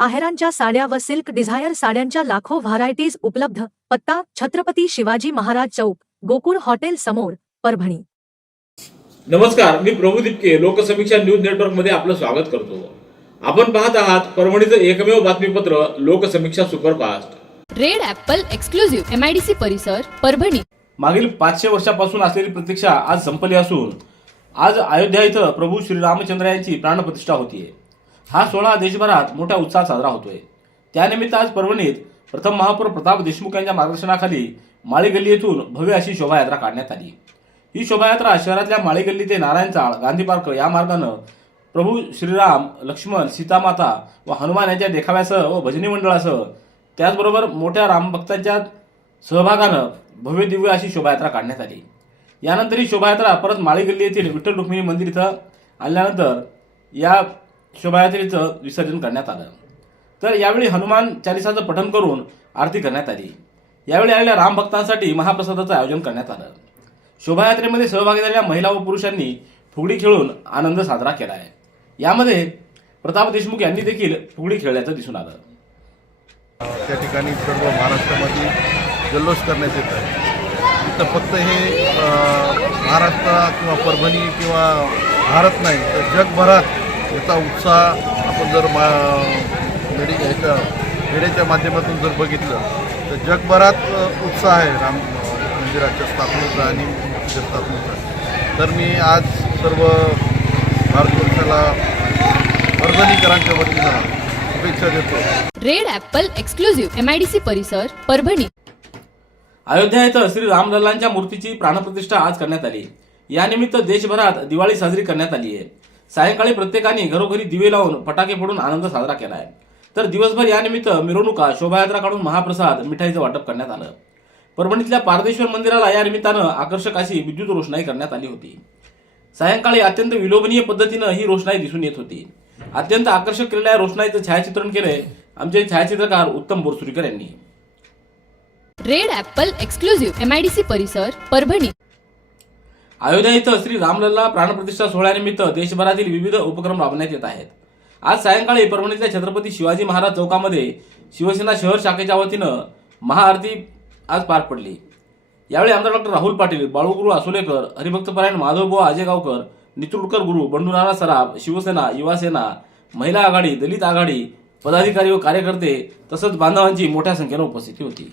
आहेरांच्या साड्या व silk Dzire साड्यांच्या लाखो व्हरायटीज उपलब्ध. पत्ता छत्रपती शिवाजी महाराज चौक गोकुळ हॉटेल समोर परभणी. नमस्कार मी प्रभू दिपके लोकसमीक्षा न्यूज नेटवर्कमध्ये आपलं स्वागत करतो. आपण पाहत आहात परभणीचं एकमेव बातमीपत्र Loksamiksha superfast. Red apple exclusive MIDC परिसर परभणी. मागील पाचशे वर्षापासून असलेली प्रतीक्षा आज संपली असून आज अयोध्या इथं प्रभू श्रीरामचंद्र यांची प्राणप्रतिष्ठा होतीये. हा सोहळा देशभरात मोठ्या उत्साहात साजरा होतोय. त्यानिमित्त आज परभणीत प्रथम महापौर प्रताप देशमुख यांच्या मार्गदर्शनाखाली माळी गल्ली येथून भव्य अशी शोभायात्रा काढण्यात आली. ही शोभायात्रा शहरातल्या माळी गल्ली ते नारायण चाळ गांधी पार्क या मार्गानं प्रभू श्रीराम लक्ष्मण सीतामाता व हनुमान यांच्या देखाव्यासह व भजनी मंडळासह त्याचबरोबर मोठ्या रामभक्तांच्या सहभागानं भव्य दिव्य अशी शोभायात्रा काढण्यात आली. यानंतर ही शोभायात्रा परत माळी गल्ली येथील विठ्ठल रुक्मिणी मंदिर इथं आणल्यानंतर या शोभायात्रेचं विसर्जन करण्यात आलं. तर यावेळी हनुमान चालिसाचं पठण करून आरती करण्यात आली. यावेळी आलेल्या रामभक्तांसाठी महाप्रसादाचं आयोजन करण्यात आलं. शोभायात्रेमध्ये सहभागी झालेल्या महिला व पुरुषांनी फुगडी खेळून आनंद साजरा केला आहे यामध्ये प्रताप देशमुख यांनी देखील फुगडी खेळल्याचं दिसून आलं. त्या ठिकाणी सर्व महाराष्ट्रामध्ये जल्लोष करण्यात येत आहे. इथं फक्त हे महाराष्ट्र किंवा परभणी किंवा भारत नाही तर जगभरात याचा उत्साह आपण जर मा मेडी मेड्याच्या माध्यमातून जर बघितलं तर जगभरात उत्साह आहे राम मंदिराच्या स्थापनेचा आणि मूर्तीच्या स्थापनेचा. तर मी आज सर्व भारतवर्षाला परभणीकरांच्या वतीनं शुभेच्छा देतो. रेड ॲपल एक्सक्लुझिव्ह एमआयडीसी परिसर परभणी. अयोध्या इथं श्री रामलल्लांच्या मूर्तीची प्राणप्रतिष्ठा आज करण्यात आली. यानिमित्त देशभरात दिवाळी साजरी करण्यात आली आहे. सायंकाळी प्रत्येकाने घरोघरी दिवे लावून फटाके फोडून आनंद साजरा केला आहे तर दिवसभर यानिमित्त मिरवणुका शोभायात्रा काढून महाप्रसाद मिठाईचं वाटप करण्यात आलं. परभणीतल्या पारदेश्वर मंदिराला या निमित्तानं आकर्षक अशी विद्युत रोषणाई करण्यात आली होती. सायंकाळी अत्यंत विलोभनीय पद्धतीनं ही रोषणाई दिसून येत होती. अत्यंत आकर्षक केलेल्या या रोषणाईचं छायाचित्रण केलंय आमचे छायाचित्रकार उत्तम बोरसुरीकर यांनी. रेड ऍपल एक्सक्लुझिव्ह एमआयडीसी परिसर परभणी. अयोध्या इथं श्री रामलल्ला प्राणप्रतिष्ठा सोहळ्यानिमित्त देशभरातील विविध उपक्रम राबवण्यात येत आहेत. आज सायंकाळी परभणीतल्या छत्रपती शिवाजी महाराज चौकामध्ये शिवसेना शहर शाखेच्या वतीनं महाआरती आज पार पडली. यावेळी आमदार डॉक्टर राहुल पाटील बाळूगुरू आसोलेकर हरिभक्तपरायण माधवबुवा आजेगावकर नितुडकर गुरु बंडू सराफ शिवसेना युवासेना महिला आघाडी दलित आघाडी पदाधिकारी व कार्यकर्ते तसंच बांधवांची मोठ्या संख्येनं उपस्थिती होती.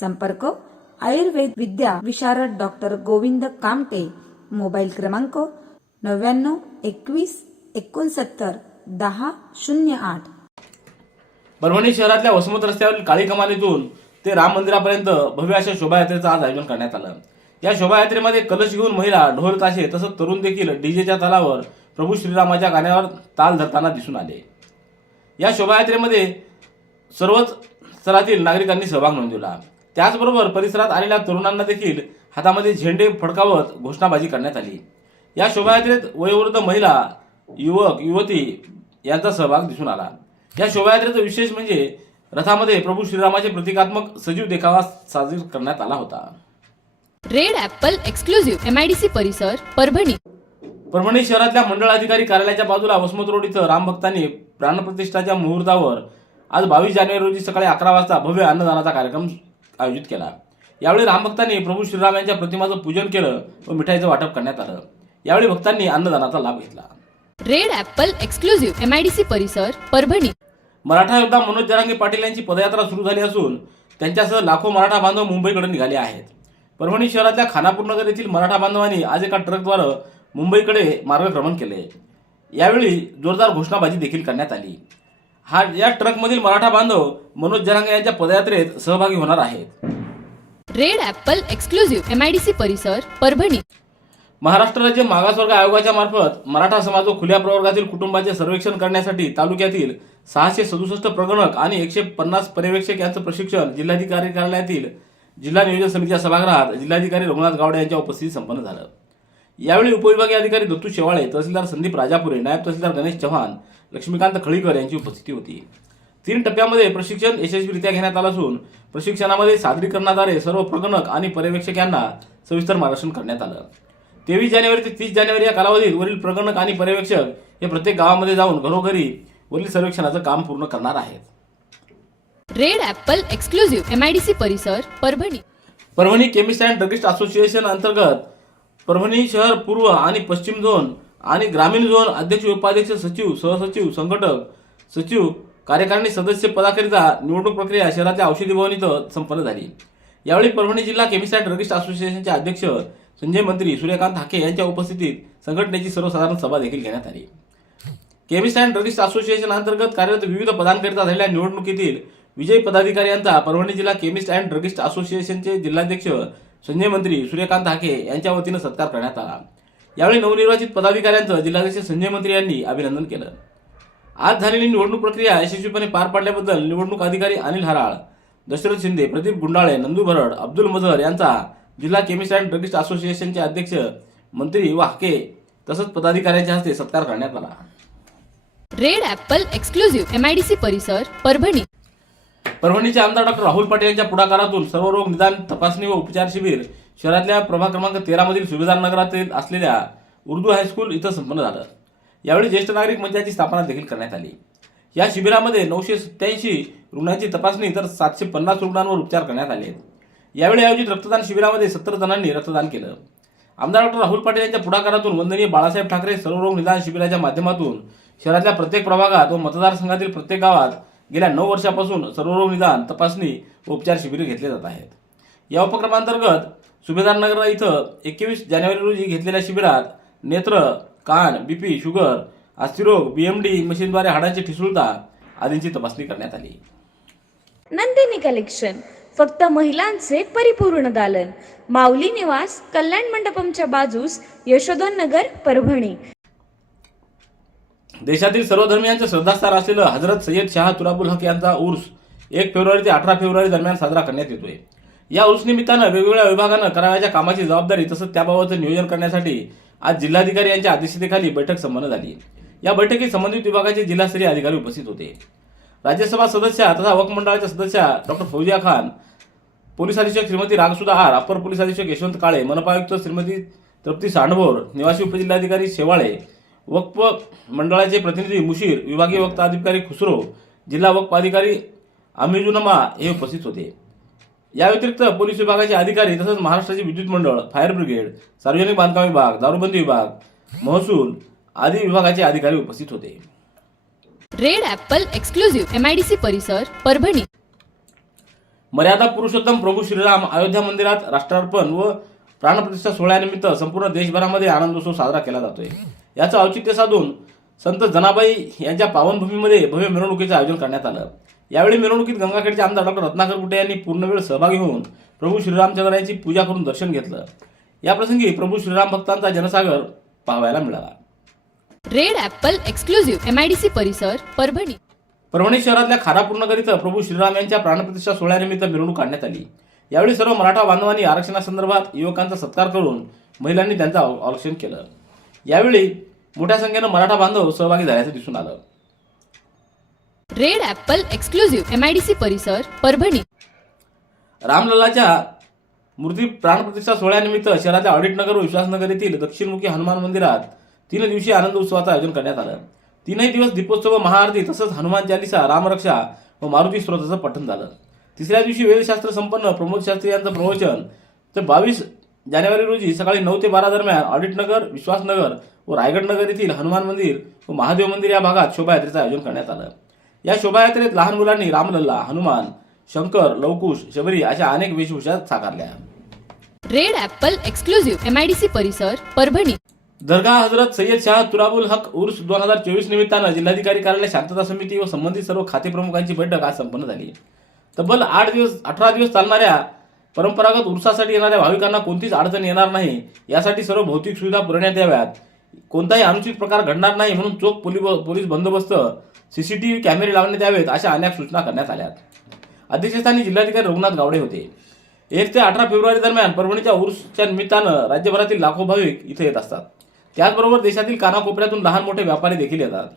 संपर्क आयुर्वेद विद्या विशारद डॉक्टर गोविंद कामटे. मोबाईल क्रमांक नव्याण्णव एकवीस एकोणसत्तर दहा शून्य आठ. परभणी शहरातल्या वसमत रस्त्यावरील काळी कमानीतून ते राम मंदिरापर्यंत भव्य अशा शोभायात्रेचं आज आयोजन करण्यात आलं. या शोभायात्रेमध्ये कलश घेऊन महिला ढोल ताशे तसंच तरुण देखील डीजेच्या तालावर प्रभू श्रीरामाच्या गाण्यावर ताल धरताना दिसून आले. या शोभायात्रेमध्ये सर्वच स्तरातील नागरिकांनी सहभाग नोंदवला. त्याचबरोबर परिसरात आलेल्या तरुणांना देखील हातामध्ये झेंडे फडकावत घोषणाबाजी करण्यात आली. या शोभायात्रेत वयोवृद्ध महिला युवक युवती यांचा सहभाग दिसून आला. या शोभायात्रेचं विशेष म्हणजे रथामध्ये प्रभू श्रीरामाचे प्रतिकात्मक सजीव देखावा साजरी करण्यात आला होता. रेड ॲपल एक्सक्लुझिव्ह एमआयडीसी परिसर परभणी. परभणी शहरातल्या मंडळ अधिकारी कार्यालयाच्या बाजूला वसमत रोड इथं रामभक्तांनी प्राणप्रतिष्ठाच्या मुहूर्तावर आज बावीस जानेवारी रोजी सकाळी अकरा वाजता भव्य अन्नदानाचा कार्यक्रम आयोजित केला. यावेळी रामभक्तांनी प्रभू श्रीराम यांच्या प्रतिमाचं पूजन केलं व मिठाईचं वाटप करण्यात आलं. यावेळी भक्तांनी अन्नदानाचा लाभ घेतला. रेड ॲपल एक्सक्लुझिव्ह एमआयडीसी परिसर परभणी. मराठा योद्धा मनोज जरांगे पाटील यांची पदयात्रा सुरू झाली असून त्यांच्यासह लाखो मराठा बांधव मुंबईकडे निघाले आहेत. परभणी शहरातल्या खानापूर नगर येथील मराठा बांधवांनी आज एका ट्रकद्वारे मुंबईकडे मार्गक्रमण केले. यावेळी जोरदार घोषणाबाजी देखील करण्यात आली. हा या ट्रकमधील मराठा बांधव मनोज जरांगे यांच्या पदयात्रेत सहभागी होणार आहेत. Red apple exclusive M I D C परिसर परभणी. महाराष्ट्र राज्य मागासवर्ग आयोगाच्या मार्फत मराठा समाज व खुल्या प्रवर्गातील कुटुंबाचे सर्वेक्षण करण्यासाठी तालुक्यातील सहाशे सदुसष्ट प्रगणक आणि एकशे पन्नास पर्यवेक्षक यांचं प्रशिक्षण जिल्हाधिकारी कार्यालयातील जिल्हा नियोजन समितीच्या सभागृहात जिल्हाधिकारी रघुनाथ गावडे यांच्या उपस्थितीत संपन्न झालं. यावेळी उपविभागीय अधिकारी दत्तू शेवाळे तहसीलदार संदीप राजापुरे नायब तहसीलदार गणेश चव्हाण लक्ष्मीकांत खळीकर यांची उपस्थिती होती. तीन टप्प्यामध्ये प्रशिक्षण यशस्वीरित्या घेण्यात आलं असून प्रशिक्षणामध्ये सादरीकरणाद्वारे सर्व प्रगणक आणि पर्यवेक्षक यांना सविस्तर मार्गदर्शन करण्यात आलं. तेवीस जानेवारी ते तीस जानेवारी या कालावधीत वरील प्रगणक आणि पर्यवेक्षक हे प्रत्येक गावामध्ये जाऊन घरोघरी वरील सर्वेक्षणाचं काम पूर्ण करणार आहेत. Red apple exclusive M I D C परिसर Parbhani. Parbhani chemist and druggist association अंतर्गत परभणी शहर पूर्व आणि पश्चिम झोन आणि ग्रामीण झोन अध्यक्ष उपाध्यक्ष सचिव सहसचिव संघटक सचिव कार्यकारिणी सदस्य पदाकरिता निवडणूक प्रक्रिया शहरातल्या औषधी भवन इथं संपन्न झाली. यावेळी परभणी जिल्हा केमिस्ट अँड ड्रगिस्ट असोसिएशनचे अध्यक्ष संजय मंत्री सूर्यकांत हाके यांच्या उपस्थितीत संघटनेची सर्वसाधारण सभा देखील घेण्यात आली. केमिस्ट अँड ड्रगिस्ट असोसिएशन अंतर्गत कार्यरत विविध पदांकरिता झालेल्या निवडणुकीतील विजयी पदाधिकारी यांचा परभणी जिल्हा केमिस्ट अँड ड्रगिस्ट असोसिएशनचे जिल्हाध्यक्ष संजय मंत्री सूर्यकांत हाके यांच्या वतीनं सत्कार करण्यात आला. यावेळी नवनिर्वाचित पदाधिकाऱ्यांचं जिल्हाध्यक्ष संजय मंत्री यांनी अभिनंदन केलं. आज झालेली निवडणूक प्रक्रिया यशस्वीपणे पार पाडल्याबद्दल निवडणूक अधिकारी अनिल हराळ दशरथ शिंदे प्रदीप गुंडाळे नंदू भरड अब्दुल मझहर यांचा जिल्हा केमिस्ट अँड ड्रगिस्ट असोसिएशनचे अध्यक्ष मंत्री व हाके तसंच पदाधिकाऱ्यांच्या हस्ते सत्कार करण्यात आला. Red apple exclusive M I D C परिसर परभणी. परभणीचे आमदार डॉक्टर राहुल पाटील यांच्या पुढाकारातून सर्व रोग निदान तपासणी व उपचार शिबिर शहरातल्या प्रभाग क्रमांक तेरामधील सुभेदार नगरातील असलेल्या उर्दू हायस्कूल इथं संपन्न झालं. यावेळी ज्येष्ठ नागरिक मंचाची स्थापना देखील करण्यात आली. या शिबिरामध्ये नऊशे सत्याऐंशी रुग्णांची तपासणी तर सातशे पन्नास रुग्णांवर उपचार करण्यात आले. यावेळी आयोजित रक्तदान शिबिरामध्ये सत्तर जणांनी रक्तदान केलं. आमदार डॉक्टर राहुल पाटील यांच्या पुढाकारातून वंदनीय बाळासाहेब ठाकरे सर्वरोग निदान शिबिराच्या माध्यमातून शहरातल्या प्रत्येक प्रभागात व मतदारसंघातील प्रत्येक गावात गेल्या नऊ वर्षापासून सर्वरोग निदान तपासणी व उपचार शिबिरे घेतले जात आहेत. या उपक्रमांतर्गत सुभेदार नगर इथं एकवीस जानेवारी रोजी घेतलेल्या शिबिरात नेत्र कान बीपी शुगर अस्थिरोग बीएमडी मशीनद्वारे हाडांची ठिसूळता आदींची तपासणी करण्यात आली. नंदिनी कलेक्शन. फक्त महिलांचे परिपूर्ण दालन. माऊली निवास कल्याण मंडपमच्या बाजूस यशोधन नगर परभणी. देशातील सर्व धर्मियांचे श्रद्धास्थान असलेलं हजरत सय्यद शाह तुराबुल हक यांचा उर्स एक फेब्रुवारी ते अठरा फेब्रुवारी दरम्यान साजरा करण्यात येतोय. या उर्सनिमित्तानं वेगवेगळ्या विभागानं करावयाच्या कामाची जबाबदारी तसंच त्याबाबतचं नियोजन करण्यासाठी आज जिल्हाधिकारी यांच्या अध्यक्षतेखाली बैठक संपन्न झाली. या बैठकीत संबंधित विभागाचे जिल्हास्तरीय अधिकारी उपस्थित होते. राज्यसभा सदस्या तथा वक मंडळाच्या सदस्या डॉक्टर फौजिया खान पोलीस अधीक्षक श्रीमती रागसुदा आर अपर पोलीस अधीक्षक यशवंत काळे मनपा आयुक्त श्रीमती तृप्ती सांडभोर निवासी उपजिल्हाधिकारी शेवाळे वक्फ मंडळाचे प्रतिनिधी मुशीर विभागीय वक्ता अधिकारी खुसरो जिल्हा वक्फ अधिकारी अमिजुनमा हे उपस्थित होते. या व्यतिरिक्त पोलीस विभागाचे अधिकारी तसंच महाराष्ट्राचे विद्युत मंडळ फायर ब्रिगेड सार्वजनिक बांधकाम विभाग दारूबंदी विभाग महसूल आदी विभागाचे अधिकारी उपस्थित होते. Red apple exclusive M I D C परिसर परभणी. मर्यादा पुरुषोत्तम प्रभू श्रीराम अयोध्या मंदिरात राष्ट्रार्पण व प्राणप्रतिष्ठा सोहळ्यानिमित्त संपूर्ण देशभरामध्ये आनंदोत्सव साजरा केला जातोय. याचं औचित्य साधून संत जनाबाई यांच्या पावनभूमीमध्ये भव्य मिरवणुकीचं आयोजन करण्यात आलं. यावेळी मिरवणुकीत गंगाखेडचे आमदार डॉक्टर रत्नाकर कुटे यांनी पूर्णवेळ सहभागी होऊन प्रभू श्रीरामचंद्र यांची पूजा करून दर्शन घेतलं. याप्रसंगी प्रभू श्रीराम भक्तांचा जनसागर पाहायला मिळाला. Red apple exclusive M I D C परिसर परभणी. परभणी शहरातल्या खानापूर नगर इथं प्रभू श्रीराम यांच्या प्राणप्रतिष्ठा सोहळ्यानिमित्त मिरवणूक काढण्यात आली. यावेळी सर्व मराठा बांधवांनी आरक्षणासंदर्भात युवकांचा सत्कार करून महिलांनी त्यांचं औक्षण केलं. यावेळी मोठ्या संख्येनं मराठा बांधव सहभागी झाल्याचं दिसून आलं. Red apple exclusive M I D C परिसर परभणी. रामललाच्या मूर्ती प्राणप्रतिष्ठा सोहळ्यानिमित्त शहरातल्या ऑडिटनगर व विश्वासनगर येथील दक्षिणमुखी हनुमान मंदिरात तीन दिवसीय आनंद उत्सवाचं आयोजन करण्यात आलं. तीनही दिवस दीपोत्सव व महाआरती तसंच हनुमान चालिसा रामरक्षा व मारुती स्त्रोताचं पठण झालं. तिसऱ्या दिवशी वेदशास्त्र संपन्न प्रमोद शास्त्री यांचं प्रवचन तर बावीस जानेवारी रोजी सकाळी नऊ ते बारा दरम्यान ऑडिटनगर विश्वासनगर व रायगडनगर येथील हनुमान मंदिर व महादेव मंदिर या भागात शोभायात्रेचं आयोजन करण्यात आलं. या शोभायात्रेत लहान मुलांनी रामलल्ला हनुमान शंकर लवकुश शबरी अशा अनेक वेशभूषा साकारल्या. Red apple exclusive M I D C परिसर परभणी. दर्गा हजरत सय्यद शाह तुराबुल हक उर्स दोन हजार चोवीस निमित्तानं जिल्हाधिकारी कार्यालय शांतता समिती व संबंधित सर्व खाते प्रमुखांची बैठक आज संपन्न झाली. तब्बल आठ दिवस अठरा दिवस चालणाऱ्या परंपरागत उर्सासाठी येणाऱ्या भाविकांना कोणतीच अडचण येणार नाही. यासाठी सर्व भौतिक सुविधा पुरवण्यात याव्यात. कोणताही अनुचित प्रकार घडणार नाही म्हणून चोख पोली पोलीस बंदोबस्त सीसीटीव्ही कॅमेरे लावण्यात यावेत अशा अनेक सूचना करण्यात आल्या अध्यक्षस्थानी जिल्हाधिकारी रघुनाथ गावडे होते. एक ते अठरा फेब्रुवारी दरम्यान परभणीच्या उर्सच्या निमित्तानं राज्यभरातील लाखो भाविक इथे येत असतात. त्याचबरोबर देशातील कानाकोपऱ्यातून लहान मोठे व्यापारी देखील येतात.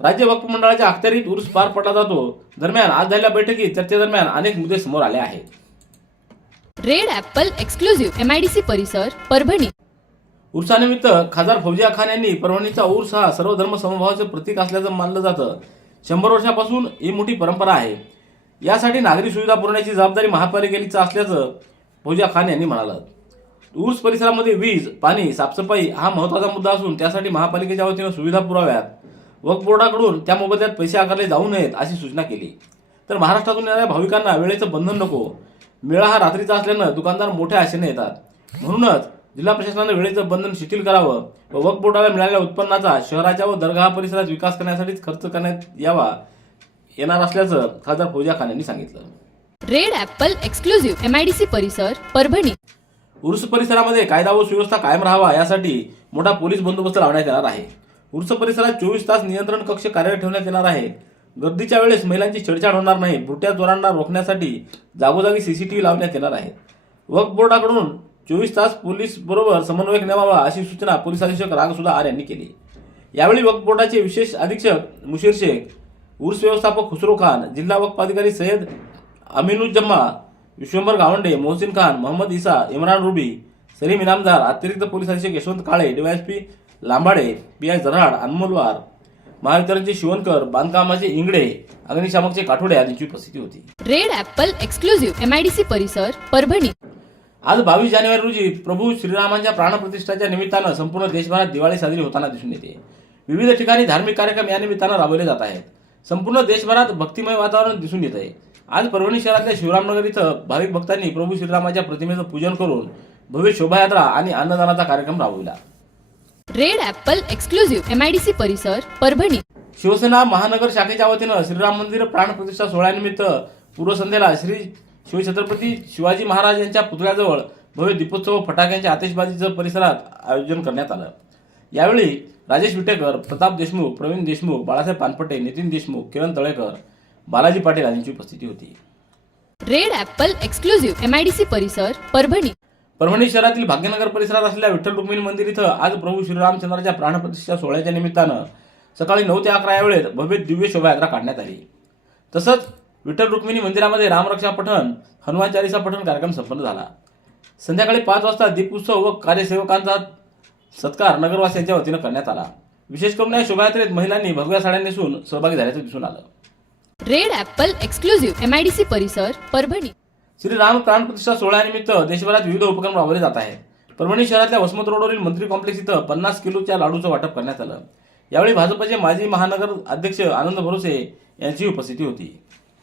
राज्य वक्फ मंडळाच्या अखत्यारीत उर्स पार पडला जातो. दरम्यान आज झालेल्या बैठकीत चर्चेदरम्यान अनेक मुद्दे समोर आले आहेत. रेड एक्सक्लुझिव्ह एमआयडीसी परिसर परभणी. उर्सानिमित्त खासदार फौजिया खान यांनी परभणीचा उर्स हा सर्व धर्म समभावाचे प्रतीक असल्याचं मानलं जातं. शंभर वर्षापासून ही मोठी परंपरा आहे. यासाठी नागरी सुविधा पुरवण्याची जबाबदारी महापालिकेची असल्याचं फौजिया खान यांनी म्हणालं. ऊस परिसरामध्ये वीज पाणी साफसफाई हा महत्त्वाचा मुद्दा असून त्यासाठी महापालिकेच्या वतीनं सुविधा पुराव्यात वक्फ बोर्डाकडून त्या मोबदल्यात पैसे आकारले जाऊ नयेत अशी सूचना केली. तर महाराष्ट्रातून येणाऱ्या भाविकांना वेळेचं बंधन नको. मेळा हा रात्रीचा असल्यानं दुकानदार मोठ्या आशेने येतात. म्हणूनच जिल्हा प्रशासनानं वेळेचं बंधन शिथिल करावं व वक्फ बोर्डाला मिळालेल्या उत्पन्नाचा शहराच्या व दर्गा परिसरात विकास करण्यासाठीच खर्च करण्यात यावा येणार असल्याचं खासदार फौजिया खान यांनी सांगितलं. Red apple exclusive M I D C परिसर परभणी. उर्स परिसरामध्ये कायदा व सुव्यवस्था कायम राहावा यासाठी मोठा पोलीस बंदोबस्त लावण्यात येणार आहे. उर्स परिसरात चोवीस तास नियंत्रण कक्ष कार्यरत ठेवण्यात येणार आहे. गर्दीच्या वेळेस महिलांची छेडछाड होणार नाही. बुरट्या चोरांना रोखण्यासाठी जागोजागी सीसीटीव्ही लावण्यात येणार आहे. वक्फ बोर्डाकडून चोवीस तास पोलीस बरोबर समन्वयक नेमावा अशी सूचना पोलीस अधीक्षक रागसुधा आर यांनी केली. यावेळी वक्फ बोर्डाचे विशेष अधीक्षक मुशीर शेख ऊर्स व्यवस्थापक खुसरो खान जिल्हा वक्फ अधिकारी सय्यद अमिनुज्जम्मा विश्वंभर गावंडे मोहसिन खान मोहम्मद इसा इम्रान रुबी सलीम इनामदार अतिरिक्त पोलीस अधीक्षक Yashwant Kale DYSP Lambade P I Jarad Anmolwar महावितरणचे शिवणकर बांधकामाचे इंगडे अग्निशामकचे काठोडे आदींची उपस्थिती होती. रेड ऍपल एक्सक्लुझिव्ह एमआयडीसी परिसर परभणी. आज बावीस जानेवारी रोजी प्रभू श्रीरामांच्या प्राणप्रतिष्ठाच्या निमित्तानं संपूर्ण देशभरात दिवाळी साजरी होताना दिसून येते. विविध ठिकाणी धार्मिक कार्यक्रम या निमित्तानं राबवले जात आहेत. संपूर्ण देशभरात भक्तिमय वातावरण दिसून येत आहे आज परभणी शहरातल्या शिवरामनगर इथं भाविक भक्तांनी प्रभू श्रीरामाच्या प्रतिमेचं पूजन करून भव्य शोभायात्रा आणि अन्नदानाचा कार्यक्रम राबविला. Red apple exclusive M I D C परिसर परभणी. शिवसेना महानगर शाखेच्या वतीनं श्रीराम मंदिर प्राणप्रतिष्ठा सोहळ्यानिमित्त पूर्वसंध्येला श्री शिवछत्रपती शिवाजी महाराज यांच्या पुतळ्याजवळ भव्य दीपोत्सव फटाक्यांच्या आतिषबाजीचं परिसरात आयोजन करण्यात आलं. यावेळी राजेश विटेकर प्रताप देशमुख प्रवीण देशमुख बाळासाहेब पानपटे नितीन देशमुख किरण तळेकर बालाजी पाटील आदींची उपस्थिती होती. Red apple exclusive M I D C परिसर परभणी. परभणी शहरातील भाग्यनगर परिसरात असलेल्या विठ्ठल रुक्मिणी मंदिर इथं आज प्रभू श्रीरामचंद्राच्या प्राणप्रतिष्ठा सोहळ्याच्या निमित्तानं सकाळी नऊ ते अकरा या वेळेत भव्य दिव्य शोभायात्रा काढण्यात आली. तसंच विठ्ठल रुक्मिणी मंदिरामध्ये रामरक्षा पठण हनुमान चालिसा पठण कार्यक्रम संपन्न झाला. संध्याकाळी पाच वाजता दीपोत्सव व कार्यसेवकांचा सत्कार नगरवासियांच्या वतीनं करण्यात आला. विशेष करून या शोभायात्रेत महिलांनी भगव्या साड्या नेसून सहभागी झाल्याचं दिसून आलं. Red apple exclusive M I D C परिसर परभणी. श्रीराम प्राणप्रतिष्ठा सोहळ्यानिमित्त देशभरात विविध उपक्रम राबवले जात आहेत. परभणी शहरातल्या वसमत रोडवरील मंत्री कॉम्प्लेक्स इथं पन्नास किलोच्या लाडूचं वाटप करण्यात आलं. यावेळी भाजपचे माजी महानगर अध्यक्ष आनंद भरोसे यांची उपस्थिती होती.